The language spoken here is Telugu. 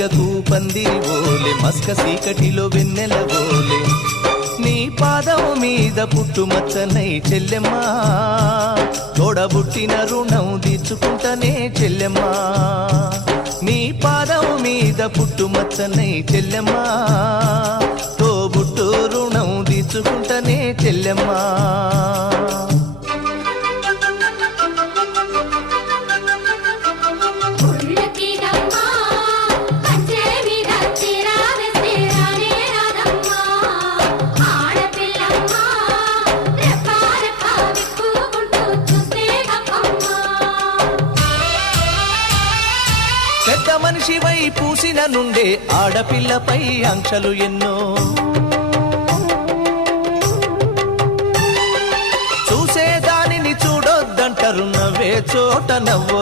తీగకు పందిరి ఓలే మస్క సీకటిలో వెన్నెల ఓలే నీ పాదం మీద పుట్టుమచ్చనై చెల్లెమ్మా తోడబుట్టిన రుణం తీర్చుకుంటనే చెల్లెమ్మా నీ పాదం మీద పుట్టుమచ్చనై చెల్లెమ్మా తోబుట్టు రుణం తీర్చుకుంటనే చెల్లెమ్మా పెద్ద మనిషివై పూసిన నుండే ఆడపిల్లపై ఆంక్షలు ఎన్నో చూసేదానిని చూడొద్దంటారు నవ్వే చోట నవ్వొద్దు